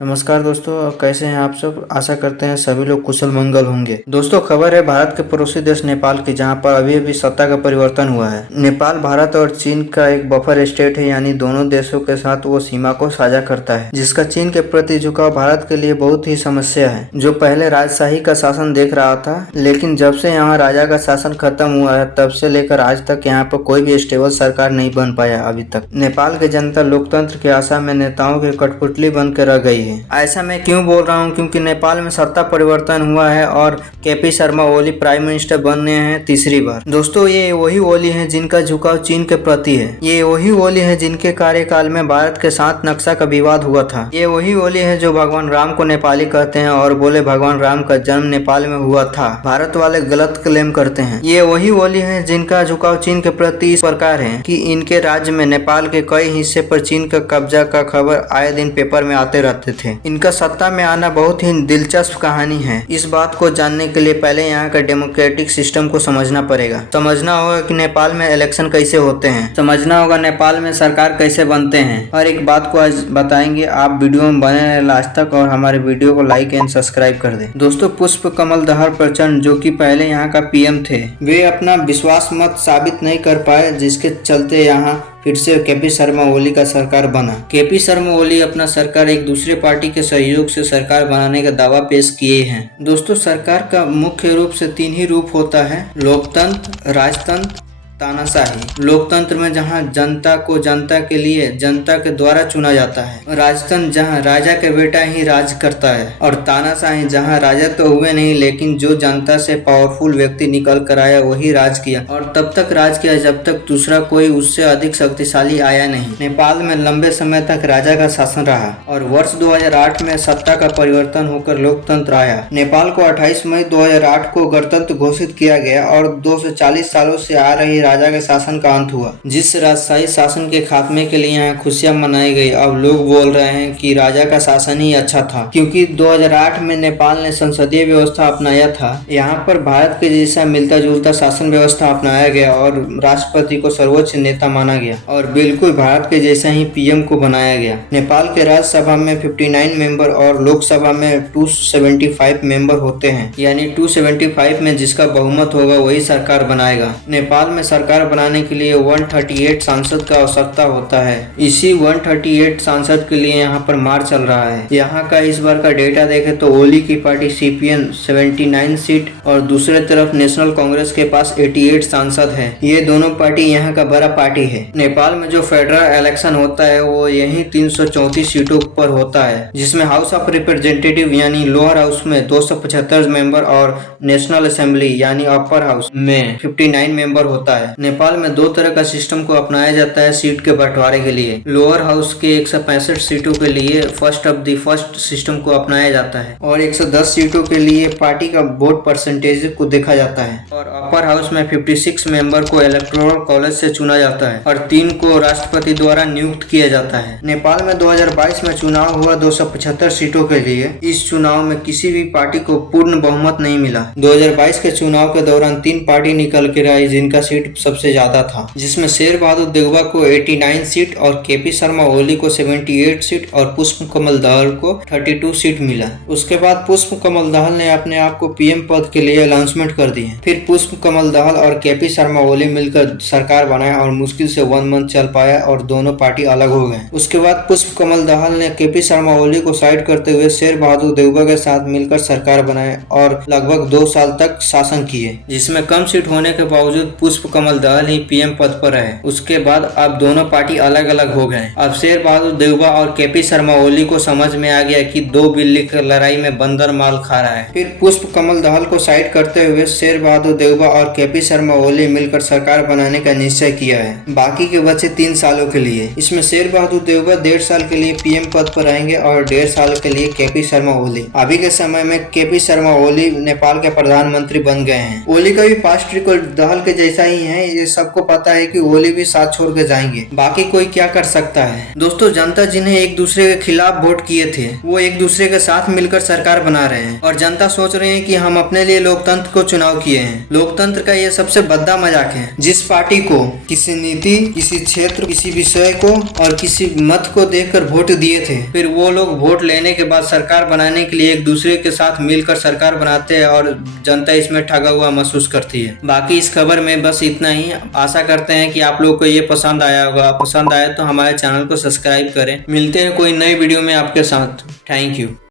नमस्कार दोस्तों, कैसे हैं आप सब। आशा करते हैं सभी लोग कुशल मंगल होंगे। दोस्तों, खबर है भारत के पड़ोसी देश नेपाल की, जहां पर अभी अभी सत्ता का परिवर्तन हुआ है। नेपाल भारत और चीन का एक बफर स्टेट है, यानी दोनों देशों के साथ वो सीमा को साझा करता है, जिसका चीन के प्रति झुकाव भारत के लिए बहुत ही समस्या है। जो पहले राजशाही का शासन देख रहा था, लेकिन जब से यहाँ राजा का शासन खत्म हुआ है तब से लेकर आज तक यहाँ पर कोई भी स्टेबल सरकार नहीं बन पाया अभी तक। नेपाल की जनता लोकतंत्र की आशा में नेताओं की कठपुतली बन के रह गई है। ऐसा मैं क्यों बोल रहा हूं, क्योंकि नेपाल में सत्ता परिवर्तन हुआ है और KP Sharma Oli prime minister बनने हैं तीसरी बार। दोस्तों, ये वही ओली हैं जिनका झुकाव चीन के प्रति है। ये वही ओली हैं जिनके कार्यकाल में भारत के साथ नक्शा का विवाद हुआ था। ये वही ओली हैं जो भगवान राम को नेपाली कहते हैं और बोले भगवान राम का जन्म नेपाल में हुआ था। भारत वाले गलत क्लेम करते हैं। ये वही ओली हैं जिनका झुकाव चीन के प्रति इस प्रकार है कि इनके राज्य में नेपाल के कई हिस्से पर चीन का कब्जा का खबर आए दिन पेपर में आते रहते थे। इनका सत्ता में आना बहुत ही दिलचस्प कहानी है। इस बात को जानने के लिए पहले यहाँ का डेमोक्रेटिक सिस्टम को समझना पड़ेगा। समझना होगा कि नेपाल में इलेक्शन कैसे होते हैं, समझना होगा नेपाल में सरकार कैसे बनते हैं। और एक बात को आज बताएंगे, आप वीडियो में बने रहे लास्ट तक और हमारे वीडियो को लाइक एंड सब्सक्राइब कर दें। दोस्तों, पुष्प कमल दहल प्रचंड, जो कि पहले यहाँ का पीएम थे, वे अपना विश्वास मत साबित नहीं कर पाए, जिसके चलते यहाँ फिर से केपी शर्मा ओली का सरकार बना। केपी शर्मा ओली अपना सरकार एक दूसरे पार्टी के सहयोग से सरकार बनाने का दावा पेश किए हैं। दोस्तों, सरकार का मुख्य रूप से तीन ही रूप होता है: लोकतंत्र, राजतंत्र, तानाशाही। लोकतंत्र में जहां जनता को जनता के लिए जनता के द्वारा चुना जाता है। राजतंत्र जहां राजा के बेटा ही राज करता है। और तानाशाही जहां राजा तो हुए नहीं, लेकिन जो जनता से पावरफुल व्यक्ति निकल कर आया वही राज किया, और तब तक राज किया जब तक दूसरा कोई उससे अधिक शक्तिशाली आया नहीं। नेपाल में लंबे समय तक राजा का शासन रहा और वर्ष 2008 में सत्ता का परिवर्तन होकर लोकतंत्र आया। नेपाल को 28 मई 2008 को गणतंत्र घोषित किया गया और 240 सालों से आ रही राजा के शासन का अंत हुआ। जिस राजशाही शासन के खात्मे के लिए यहाँ खुशियां मनाई गई, अब लोग बोल रहे हैं कि राजा का शासन ही अच्छा था, क्योंकि 2008 में नेपाल ने संसदीय व्यवस्था अपनाया था। यहाँ पर भारत के जैसा मिलता जुलता शासन व्यवस्था अपनाया गया और राष्ट्रपति को सर्वोच्च नेता माना गया और बिल्कुल भारत के जैसा ही पीएम को बनाया गया। नेपाल के राज्यसभा में 59 मेंबर और लोकसभा में 275 मेंबर होते हैं, यानी 275 में जिसका बहुमत होगा वही सरकार बनाएगा। नेपाल में सरकार बनाने के लिए 138 सांसद का आवश्यकता होता है। इसी 138 सांसद के लिए यहाँ पर मार चल रहा है। यहाँ का इस बार का डेटा देखें तो ओली की पार्टी सीपीएन 79 सीट और दूसरे तरफ नेशनल कांग्रेस के पास 88 सांसद है। ये दोनों पार्टी यहाँ का बड़ा पार्टी है। नेपाल में जो फेडरल इलेक्शन होता है वो यही 334 सीटों पर होता है, जिसमें हाउस ऑफ रिप्रेजेंटेटिव यानी लोअर हाउस में 275 मेंबर और नेशनल असेंबली यानी अपर हाउस में 59 मेंबर होता है। नेपाल में दो तरह का सिस्टम को अपनाया जाता है सीट के बंटवारे के लिए। लोअर हाउस के 165 सीटों के लिए first of the first system को अपनाया जाता है और 110 सीटों के लिए पार्टी का वोट परसेंटेज को देखा जाता है। और अपर हाउस में 56 मेंबर को इलेक्टोरल कॉलेज से चुना जाता है और 3 को राष्ट्रपति द्वारा नियुक्त किया जाता है। नेपाल में 2022 में चुनाव हुआ 275 सीटों के लिए। इस चुनाव में किसी भी पार्टी को पूर्ण बहुमत नहीं मिला। 2022 के चुनाव के दौरान 3 पार्टी निकल कर आई जिनका सीट सबसे ज्यादा था, जिसमें शेर बहादुर देउबा को 89 सीट और केपी शर्मा ओली को 78 सीट और पुष्प कमल दहल को 32 सीट मिला। उसके बाद पुष्प कमल दहल ने अपने आप को पीएम पद के लिए अनाउंसमेंट कर दी। फिर पुष्प कमल दहल और केपी शर्मा ओली मिलकर सरकार बनाया और मुश्किल से 1 मंथ चल पाया और दोनों पार्टी अलग हो गए। उसके बाद पुष्प कमल दहल ने केपी शर्मा ओली को साइड करते हुए शेर बहादुर देउबा के साथ मिलकर सरकार बनाए और लगभग 2 साल तक शासन किए, जिसमें कम सीट होने के बावजूद पुष्प कमल दहल ही पीएम पद पर रहे। उसके बाद अब दोनों पार्टी अलग अलग हो गए। अब शेर बहादुर देउबा और केपी शर्मा ओली को समझ में आ गया कि 2 बिल्ली की लड़ाई में बंदर माल खा रहा है। फिर पुष्प कमल दहल को साइड करते हुए शेर बहादुर देउबा और केपी शर्मा ओली मिलकर सरकार बनाने का निश्चय किया है, बाकी के बचे 3 सालों के लिए। इसमें शेर बहादुर देउबा 1.5 साल के लिए पीएम पद पर रहेंगे और 1.5 साल के लिए केपी शर्मा ओली। अभी के समय में केपी शर्मा ओली नेपाल के प्रधानमंत्री बन गए हैं। ओली का भी पास्ट रिकॉर्ड दहल के जैसा ही हैं, ये सबको पता है कि ओली भी साथ छोड़ के जाएंगे, बाकी कोई क्या कर सकता है। दोस्तों, जनता जिन्हें एक दूसरे के खिलाफ वोट किए थे वो एक दूसरे के साथ मिलकर सरकार बना रहे हैं और जनता सोच रहे हैं कि हम अपने लिए लोकतंत्र को चुनाव किए हैं। लोकतंत्र का ये सबसे भद्दा मजाक है। जिस पार्टी को किसी नीति, किसी क्षेत्र, किसी विषय को और किसी मत को देखकर वोट दिए थे, फिर वो लोग वोट लेने के बाद सरकार बनाने के लिए एक दूसरे के साथ मिलकर सरकार बनाते हैं और जनता इसमें ठगा हुआ महसूस करती है। बाकी इस खबर में बस इतना ही। आशा करते हैं कि आप लोगों को ये पसंद आया होगा। पसंद आया तो हमारे चैनल को सब्सक्राइब करें। मिलते हैं कोई नई वीडियो में आपके साथ। Thank you.